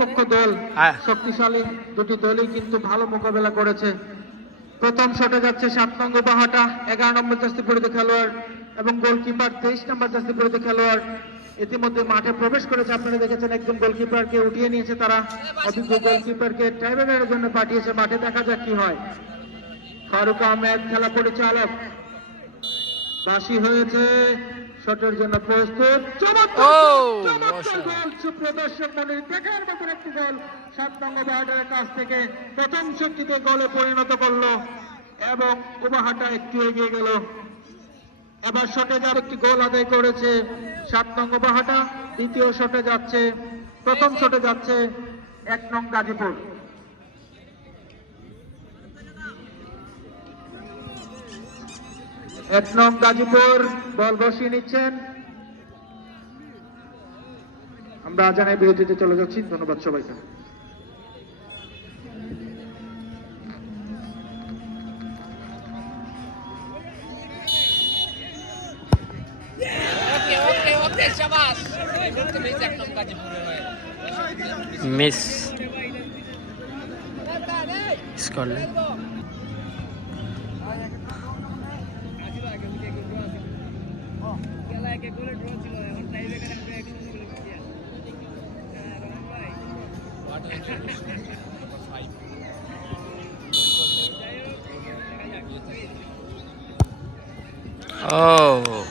পক্ষ দল শক্তিশালী দুটি দলই কিন্তু ভালো মোকাবেলা করেছে। প্রথম শটে যাচ্ছে 7 নং বাহাটা 11 নম্বর জার্সি পরিহিত খেলোয়াড় এবং গোলকিপার 23 নম্বর জার্সি পরিহিত খেলোয়াড় ইতিমধ্যে মাঠে প্রবেশ করেছে। আপনারা দেখেছেন একজন গোলকিপারকে উঠিয়ে নিয়েছে তারা, অভিজ্ঞ গোলকিপারকে ট্রাইব্রেনের জন্য পাঠিয়েছে। মাঠে দেখা যাক কি হয়। ফারুক আহমেদ খেলা পরিচালক, বাসি হয়েছে, শটের জন্য প্রস্তুত। প্রদর্শন মনির দেখার মতন একটি গোল 7 নং বাহাটার কাছ থেকে প্রথম শক্তিতে গোলে পরিণত করলো এবং উবাহাটা একটু এগিয়ে গেল। এবার শটে যার একটি গোল আদায় করেছে 7 নং বাহাটা, দ্বিতীয় শটে যাচ্ছে, প্রথম শটে যাচ্ছে 1 নং গাজীপুর। এক নং গাজীপুর বল বসিয়ে নিচ্ছেন। আমরা জানাই বিরতিতে চলে যাচ্ছি। ধন্যবাদ সবাইকে। Miss Scotland Oh.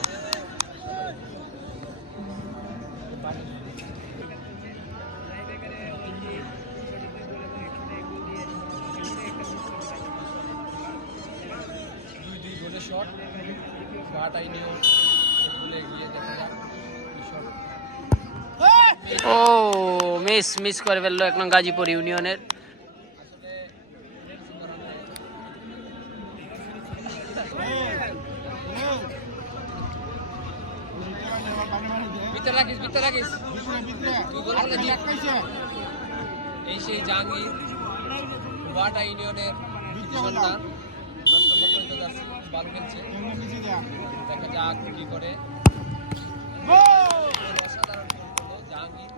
ও মিস করে ফেললো 1 নং গাজীপুর ইউনিয়নের। এই সেই জাহাঙ্গীর বাটা ইউনিয়নের সন্তান, 10 নম্বর পর্যন্ত যাচ্ছি, ভালো খেলছে, দেখা যাক কি করে। অসাধারণ গোল করলো জাহাঙ্গীর।